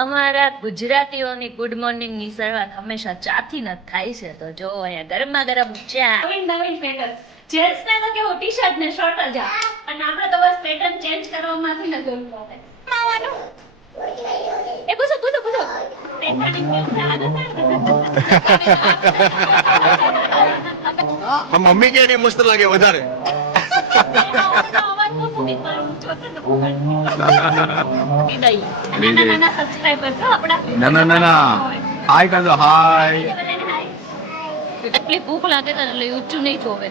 અમારા ગુજરાતીઓની good morning ની શરૂઆત હંમેશા ચાથી ન થાય છે. તો જો અહીંયા ગરમા ગરમ ચા, નવીન નવીન પેટર્ન. જેન્ટ્સ ને તો કેવું ટી શર્ટ ને શર્ટ જ આવે, અને આપણે તો બસ પેટર્ન ચેન્જ કરવામાંથી ન જરૂર પડે. માવાનું એ પૂછો પૂછો પૂછો મમ્મી કે મસ્ત લાગે વધારે. હાય કર દો. હાય. એટલી ભૂખ લાગે છે એટલે ઊંચું નહીં જોવે.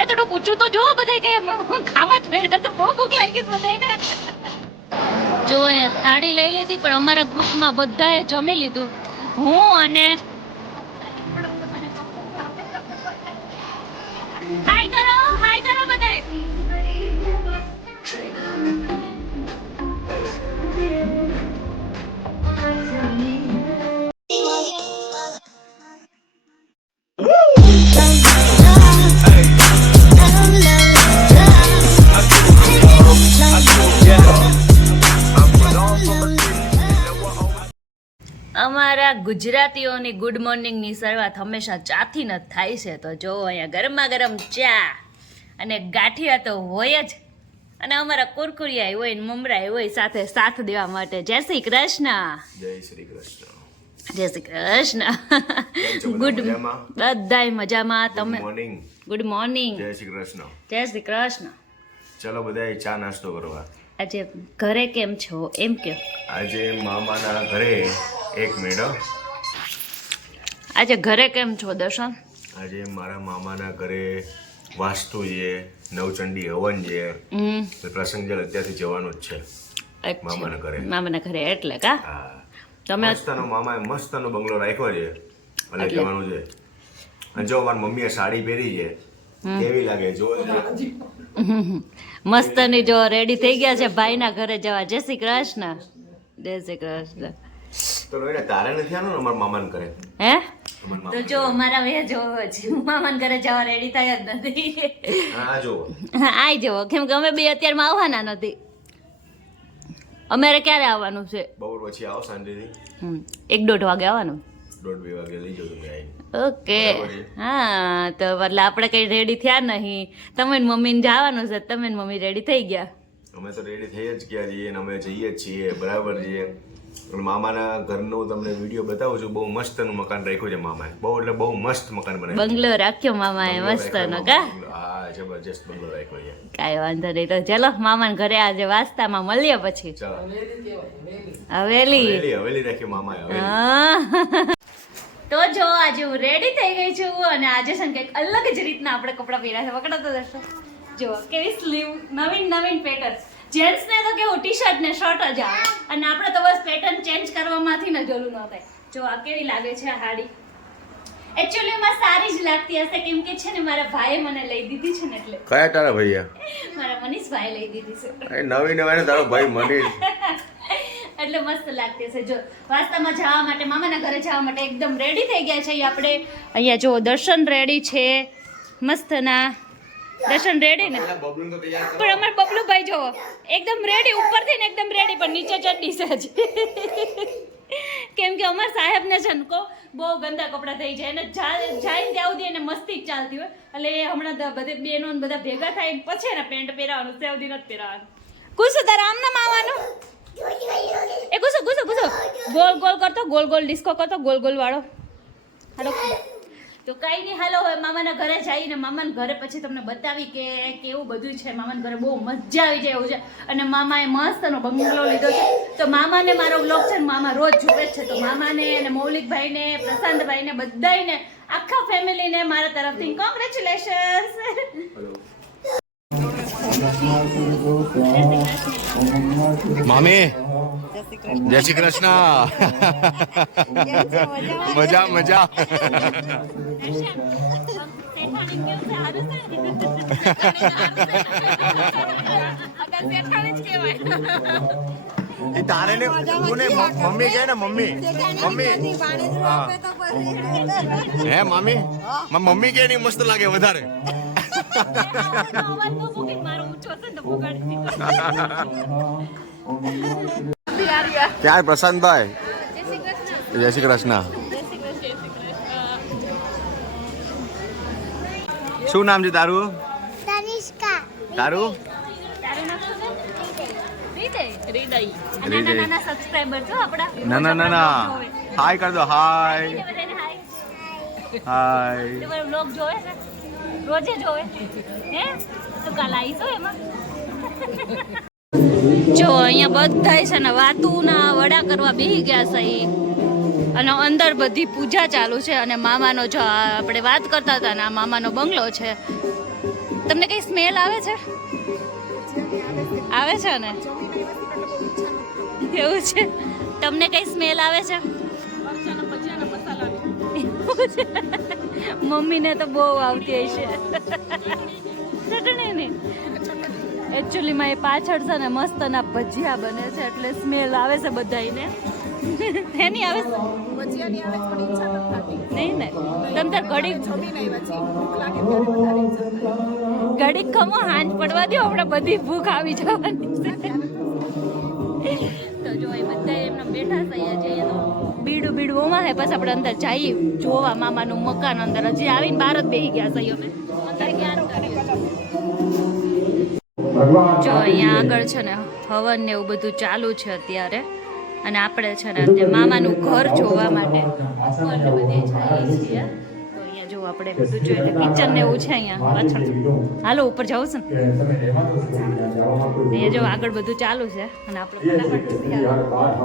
એ થોડું પૂછું તો જો બધા કે ખાવા જ બેઠા તો બહુ ભૂખ લાગી બધાને. જો એ થાળી લઈ લીધી, પણ અમારા ગ્રુપમાં બધાએ જમી લીધું. હું અને હાય કરો બધાએ. અમારા ગુજરાતીઓની ગુડ મોર્નિંગની શરૂઆત હંમેશા ચાથી ન થાય છે. તો જો અહીંયા ગરમા ગરમ ચા અને ગાંઠિયા તો હોય જ, અને અમારા કુરકુરિયા હોય ને મમરા હોય સાથે સાથ દેવા માટે. જય શ્રી કૃષ્ણ. જય શ્રી કૃષ્ણ. જય શ્રી કૃષ્ણ. ગુડ બધાય મજામાં. તમે મોર્નિંગ. Good morning. જય શ્રી કૃષ્ણ. જય શ્રી કૃષ્ણ. ચલો બધાય ચા નાસ્તો કરવા. આજે ઘરે કેમ છો એમ કયો. આજે મામાના ઘરે એક મિનિટ. આજે ઘરે કેમ છો દર્શન? આજે મારા મામાના ઘરે વાસ્તુ છે, નવચંડી હવન છે, પ્રસંગ છે, અત્યારથી જવાનું જ છે મામાના ઘરે. મામાના ઘરે એટલે કા હા. તમે મસ્તનો મામાએ મસ્તનો બંગલો રાખ્યો છે એટલે જવાનું છે. અને જો મારી મમ્મીએ સાડી પહેરી છે, કેવી લાગે જો. મસ્તની જો રેડી થઈ ગયા છે ભાઈના ઘરે જવા. જય શ્રી કૃષ્ણ. જય શ્રી કૃષ્ણ. તો લોહીને તારે નથી આનું અમારા મામાના ઘરે. હે અમારા તો જો અમારા વે જો મામાના ઘરે જવા રેડી થયા જ નથી. હા જો આઈ જવો, કેમ કે અમે બે અત્યારમાં આવવાના નથી. અમારે ક્યારે આવવાનું છે? બપોર પછી આવો શાંતિથી. 1-1.5 વાગે આવવાનું. 1:30 વાગે લઈ જાઓ તમે આવીને. ઓકે. હા તો એટલે આપણે કઈ રેડી થયા નહીં. તમે ને મમ્મીને જવાનું છે, તમે ને મમ્મી રેડી થઈ ગયા. અમે તો રેડી થઈ જ ગયા છીએ અને અમે જઈએ જ છીએ, બરાબર છે. અને મામાના ઘરનું તમને વિડીયો બતાવું છું. બહુ મસ્તનું મકાન રાખ્યું છે મામાએ. બહુ એટલે બહુ મસ્ત મકાન બનાવ્યું. બંગલો રાખ્યો મામાએ મસ્તનો કા? હા જબરજસ્ત બંગલો રાખ્યો છે. કાંઈ વાંધો નહીં. તો ચલો મામાના ઘરે આજે વાસ્તામાં મળીએ પછી. ચાલો હવેલી હવેલી રાખી મામાએ હવેલી. હા. તો જો આજે હું રેડી થઈ ગઈ છું, અને આજે છે ને કંઈક અલગ જ રીતના આપણે કપડાં પહેર્યા છે. પકડો તો દર્શક જો કેવી સ્લીવ, નવીન નવીન પેટર્ન. જેન્ટ્સ ને તો કેવું ટી શર્ટ ને શર્ટ જ આવે, અને આપણે તો બસ પેટર્ન ચેન્જ કરવામાંથી ન જરૂર ન થાય. જો આ કેવી લાગે છે આ સાડી. એકચ્યુઅલી માં સારી જ લાગતી હશે, કેમ કે છે ને મારા ભાઈએ મને લઈ દીધી છે ને એટલે. કયા તારા ભૈયા? મારા મનીષભાઈ લઈ દીધી છે. નવી નવી તારો ભાઈ મનીષ. એટલે મસ્ત લાગતી હશે. જો વાસ્તામાં જવા માટે, મામાના ઘરે જવા માટે એકદમ રેડી થઈ ગયા છે આપણે. અહીંયા જો દર્શન રેડી છે મસ્તના. દર્શન રેડી ને, પણ અમાર બબલુભાઈ જો એકદમ રેડી, ઉપરથી ને એકદમ રેડી, પણ નીચે ચડ્ડી છે જ. કેમ કે અમાર સાહેબ ને છે ને કો બહુ ગંદા કપડાં થઈ જાય, એને જાય ત્યાં સુધી એને મસ્તી જ ચાલતી હોય. એટલે એ હમણાં બધે બેનો બધા ભેગા થાય પછી એને પેન્ટ પહેરાવાનું, ત્યાં સુધી નથી પહેરાવાનું. કુશું તારા આમ નામ આવવાનું. એ ગુસો ગુસો ગુસો ગોલ ગોલ કરતો, ગોલ ગોલ ડિસ્કો કરતો, ગોલ ગોલ વાળો. હાલો તો કઈ નહીં, હાલો હવે મામાના ઘરે જઈને મામાના ઘરે પછી તમને બતાવી કે કેવું બધું છે. મામાના ઘરે બહુ મજા આવી જાય એવું છે, અને મામાએ મસ્તનો બંગલો લીધો છે. તો મામાને મારો બ્લોગ છે ને મામા રોજ જુએ છે. તો મામાને અને મૌલિકભાઈને, પ્રશાંતભાઈને, બધાને, આખા ફેમિલીને મારા તરફથી કોંગ્રેચ્યુલેશન્સ. મામી જય શ્રી કૃષ્ણ. મજા મજા. એ તારે ને કોને મમ્મી કહે ને મમ્મી મમ્મી હા હે મમ્મી મમ્મી કે નહીં મસ્ત લાગે વધારે ક્યાં પ્રશાંતભાઈ જય શ્રી કૃષ્ણ શું નામ છે તારું તારું ના ના ના હાય કર દો હાય હાય રોજે જોવે હે તો કાલ આવીશો એમાં જો અહીંયા બધા છે ને વાતુના વડા કરવા બેસી ગયા છે અને અંદર બધી પૂજા ચાલુ છે અને મામાનો જો આપણે વાત કરતા હતા ને આ મામાનો બંગલો છે. તમને કઈ સ્મેલ આવે છે? આવે છે ને એવું છે? તમને કઈ સ્મેલ આવે છે? મમ્મીને તો બહુ આવતી હશે ચટણી ની. એકચ્યુઅલી માં એ પાછળ છે ને મસ્ત ના ભજીયા બને છે એટલે સ્મેલ આવે છે બધાને. એની આવે નહીં ને તમ તાર ઘડીક ખમો હાંજ પડવા દો હમણાં બધી ભૂખ આવી જવાની છે. તો જો એ બધા એમને બેઠા છે અહીંયા જઈએ તો બીડું બીડું ઓમાં હે પછી આપણે અંદર જઈએ જોવા મામાનું મકાન. અંદર હજી આવીને બહાર જ બેસી ગયા છે અમે અંદર ક્યાં જો અહીંયા આગળ છે ને હવન ને એવું બધું ચાલુ છે અત્યારે અને આપણે છે ને અત્યારે મામાનું ઘર જોવા માટે બધી જઈએ છીએ. તો અહીંયા જો આપણે બધું જોઈએ કિચન ને એવું છે અહીંયા પાછળ. હાલો ઉપર જવું છે ને અહીંયા જો આગળ બધું ચાલુ છે અને આપણે ફટાફટ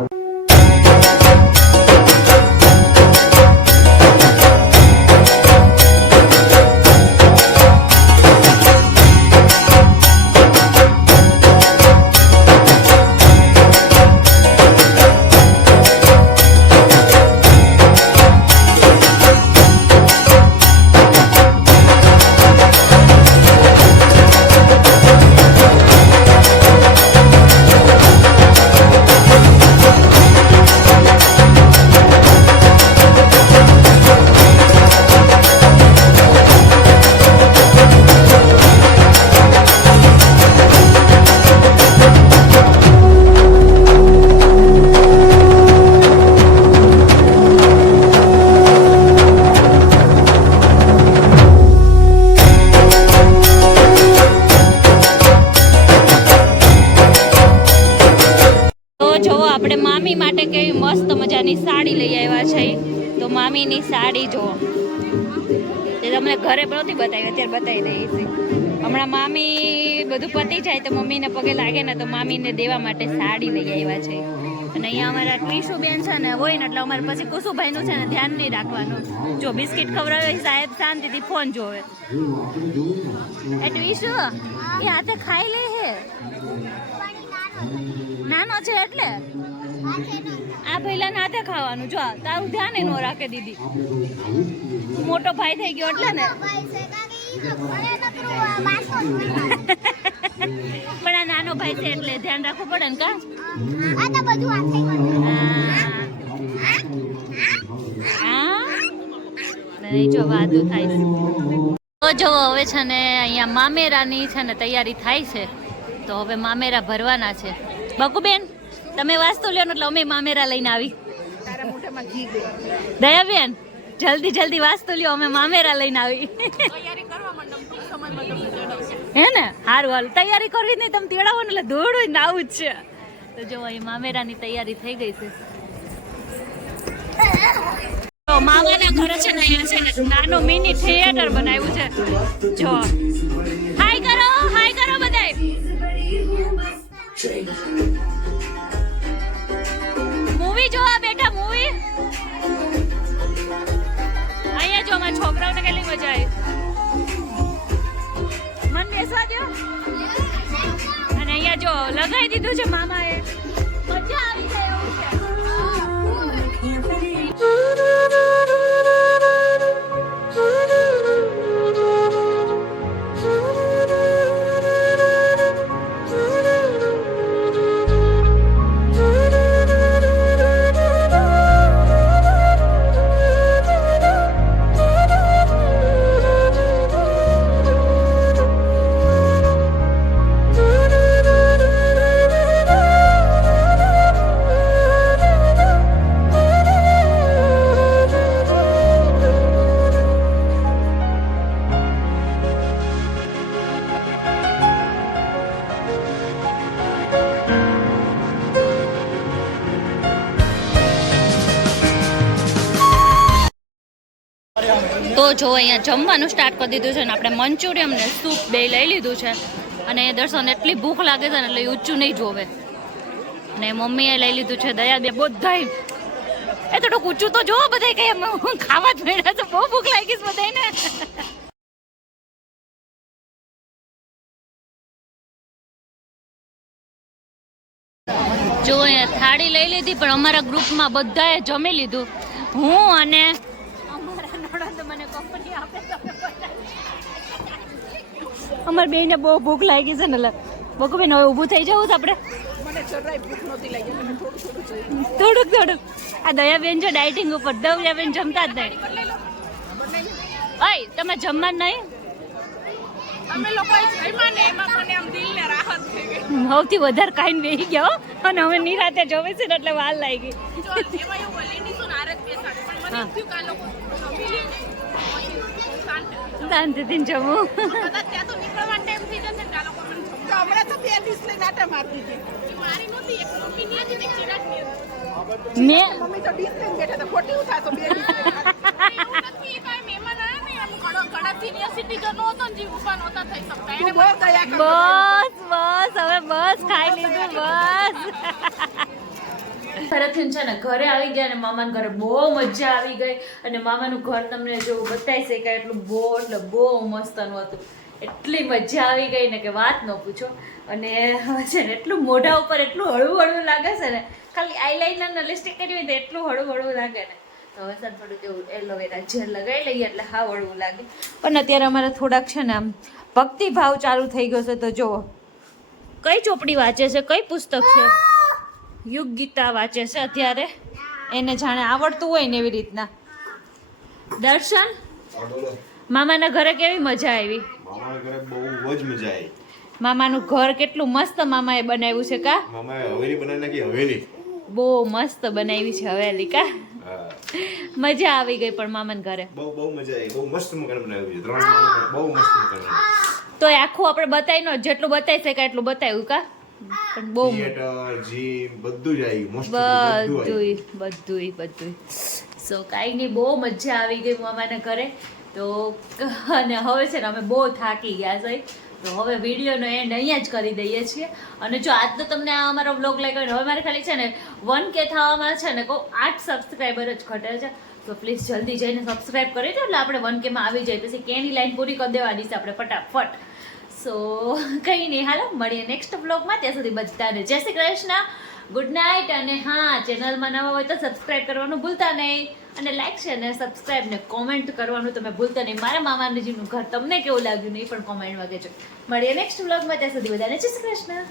મામી માટે કેવી મસ્ત મજાની સાડી લઈ આવ્યા છે. તો મામીની સાડી જો તે તમને ઘરે નહોતી બતાવી અત્યારે બતાવી દઈએ છીએ. હમણાં મામી બધું પતી જાય તો મમ્મીને પગે લાગે ને તો મામીને દેવા માટે સાડી લઈ આવ્યા છે. અને અહીંયા અમારા ટ્વીશુબેન છે ને હોય ને એટલે અમારે પછી કુસુભાઈનું છે ને ધ્યાન નહીં રાખવાનું. જો બિસ્કિટ ખવડાવે સાહેબ શાંતિથી ફોન જોવે. એ ટ્વીશુ એ હાથે ખાઈ લે હે નાનો છે એટલે આ પહેલા નાતે ખાવાનું. જો તારું ધ્યાન ન રાખે દીદી. મોટો ભાઈ થઈ ગયો એટલે ને પણ આ નાનો ભાઈ છે એટલે ધ્યાન રાખવું પડે ને કા. જો વાદું થાય છે તો જો હવે છે ને અહીંયા મામેરાની છે ને તૈયારી થાય છે. તો હવે મામેરા ભરવાના છે. બકુબેન તમે વાસ્તુ લ્યો ને એટલે અમે મામેરા લઈને આવી. દયાબેન જલ્દી જલ્દી વાસ્તુ લ્યો અમે મામેરા લઈને આવી. હે ને હારું હાલ તૈયારી કરવી નહીં તમે તેડાવો ને એટલે દોડવું ને આવું જ છે. તો જો અહીં મામેરાની તૈયારી થઈ ગઈ છે. તો મામાના ઘરે છે ને અહીંયા છે ને નાનો મિની થિયેટર બનાવ્યું છે. જો હાય કરો બધાય. મૂવી જોવા બેઠા મૂવી. અહીંયા જો અમારા છોકરાઓને કેટલી મજા આવી. મન બેસવા દો. અને અહીંયા જો લગાવી દીધું છે મામાએ. મજા આવી જાય એવું છે. તો જો અહીંયા જમવાનું સ્ટાર્ટ કરી દીધું છે ને આપણે મંચુરિયમ ને સૂપ બે લઈ લીધું છે અને દર્શન એટલી ભૂખ લાગે છે ને એટલે ઊંચું નહીં જોવે અને મમ્મીએ લઈ લીધું છે દયા બે બધાય એ થોડુંક ઊંચું તો જોવો બધાય કઈ ખાવા જ મળ્યા છે બહુ ભૂખ લાગી છે બધાને જો અહીંયા થાળી લઈ લીધી પણ અમારા ગ્રુપમાં બધાએ જમી લીધું હું અને અમારા નણંદ મને કંપની આપે અમારી બેને બહુ ભૂખ લાગી છે ને બકુબેન હવે ઊભું થઈ જવું છે આપણે થોડુંક આ દયાબેન છે ડાયટિંગ ઉપર દયાબેન જમતા જ નહીં ઓય તમે જમવા નહીં સૌથી વધારે ખાઈને બેસી ગયો અને હવે નિરાતે જમે છે ને એટલે વાર લાગી શાંતિથી જમવું બસ હવે બસ ખાઈ લીધું બસ ઘરેથી છે ને ઘરે આવી ગયા અને મામાના ઘરે બહુ મજા આવી ગઈ અને મામાનું ઘર તમને જો બતાવી શકાય એટલું એટલે બહુ મસ્તનું હતું એટલી મજા આવી ગઈ ને કે વાત ન પૂછો અને છે ને એટલું મોઢા ઉપર એટલું હળવું હળવું લાગે છે ને ખાલી આઈલાઇનર ને લિપસ્ટિક કરી હોય તો એટલું હળવું હળવું લાગે ને તો હવે સર થોડુંક એવું એલોવેરા જેલ લગાવી લઈએ એટલે હા હળવું લાગે પણ અત્યારે અમારે થોડાક છે ને આમ ભક્તિભાવ ચાલુ થઈ ગયો છે તો જુઓ કઈ ચોપડી વાંચે છે કઈ પુસ્તક છે યુગ ગીતા વાંચે છે અત્યારે એને જાણે આવડતું હોય ને એવી રીતના દર્શન મામાના ઘરે કેવી મજા આવી મામાના ઘરે બહુ જ મજા આવી મામાનું ઘર કેટલું મસ્ત મામાએ બનાવ્યું છે કા મામાએ હવેલી બનાવી નાખી હવેલી બહુ મસ્ત બનાવી છે હવેલી કા મજા આવી ગઈ પણ મામાના ઘરે બહુ મજા આવી બહુ મસ્ત મકાન બનાવ્યું છે 3 માળનું બહુ મસ્ત મકાન બનાવ્યું તો આખું આપણે બતાવી નો જેટલું બતાવી શકાય એટલું બતાવ્યું કા પણ બહુ થિયેટર જીમ બધું જ આવી મસ્ત બધું સો કાંઈ નહીં બહુ મજા આવી ગઈ મામાના ઘરે તો અને હવે છે ને અમે બહુ થાકી ગયા છે તો હવે વિડીયોનો એન્ડ અહીંયા જ કરી દઈએ છીએ અને જો આજ તો તમને આ અમારો બ્લોગ લાગ્યો હોય હવે મારે ખાલી છે ને 1K થવામાં છે ને કહું 8 સબસ્ક્રાઈબર જ ઘટે છે તો પ્લીઝ જલ્દી જઈને સબસ્ક્રાઈબ કરી દો એટલે આપણે 1K માં આવી જાય પછી કેની લાઈન પૂરી કરી દેવાની છે આપણે ફટાફટ સો કંઈ નહીં હાલો મળીએ નેક્સ્ટ બ્લોગમાં ત્યાં સુધી બધાને જય શ્રી કૃષ્ણ ગુડ નાઇટ અને હા ચેનલમાં નવા હોય તો સબસ્ક્રાઈબ કરવાનું ભૂલતા નહીં અને લાઈક છે ને સબસ્ક્રાઈબ ને કોમેન્ટ કરવાનું તમે ભૂલતા નહીં મારા મામાજીનું ઘર તમને કેવું લાગ્યું નહીં પણ કોમેન્ટમાં કહેજો મળીએ નેક્સ્ટ બ્લોગમાં ત્યાં સુધી બધાને જય શ્રી કૃષ્ણ